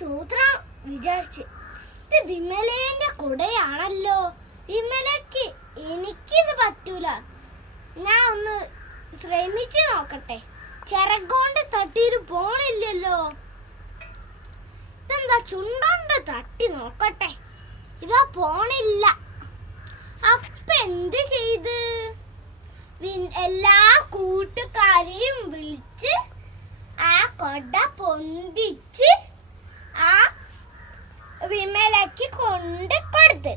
സൂത്ര വിചാരിച്ച് ഇത് വിമലേന്റെ കുടയാണല്ലോ, വിമലക്ക് എനിക്കിത് പറ്റൂല, ഞാൻ ഒന്ന് ശ്രമിച്ചു നോക്കട്ടെ. ചിറകൊണ്ട് തട്ടിയിട്ട് പോണില്ലല്ലോ, ഇതെന്താ ചുണ്ടോണ്ട് തട്ടി നോക്കട്ടെ, ഇതാ പോണില്ല. അപ്പ എന്ത് ചെയ്ത് എല്ലാ കൂട്ടുകാരെയും വിളിച്ച് ആ കൊട പൊന്തിച്ച് ആ വിമലക്ക് കൊണ്ട് കൊടുത്ത്.